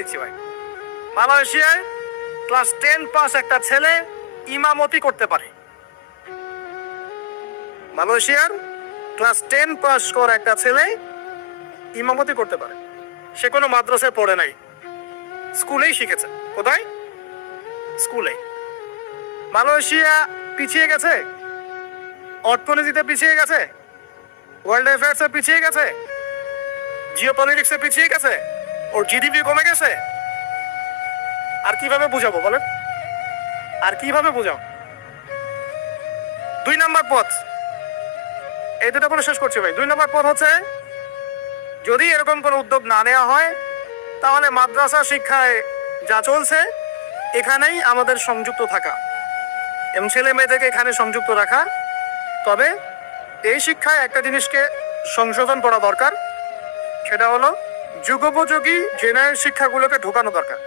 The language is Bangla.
দিচ্ছি ভাই। মালয়েশিয়ায় ক্লাস 10 পাস একটা ছেলে ইমামতি করতে পারে। মালয়েশিয়ার ক্লাস 10 পাস করা একটা ছেলে ইমামতি করতে পারে। সে কোনো মাদ্রাসায় পড়ে নাই, স্কুলেই শিখেছে। কোথায়? স্কুলে। মালয়েশিয়া পিছিয়ে গেছে, অর্থনীতিতে পিছিয়ে গেছে, ওয়ার্ল্ড অ্যাফেয়ার্সে পিছিয়ে গেছে, জিওপলিটিক্সে পিছিয়ে গেছে, ওর জিডিপি কমে গেছে। আর কিভাবে বুঝাবো বলেন? আর কিভাবে বুঝাবো? 2 নম্বর পথ, এই দুটো বলে শেষ করছি ভাই। 2 নম্বর পথ হচ্ছে, যদি এরকম কোনো উদ্যোগ না নেওয়া হয় তাহলে মাদ্রাসা শিক্ষায় যা চলছে এখানেই আমাদের সংযুক্ত থাকা এবং ছেলে মেয়েদেরকে এখানে সংযুক্ত রাখা। তবে এই শিক্ষায় একটা জিনিসকে সংশোধন করা দরকার, সেটা হলো যুগোপযোগী জেনারেল শিক্ষাগুলোকে ঢোকানো দরকার।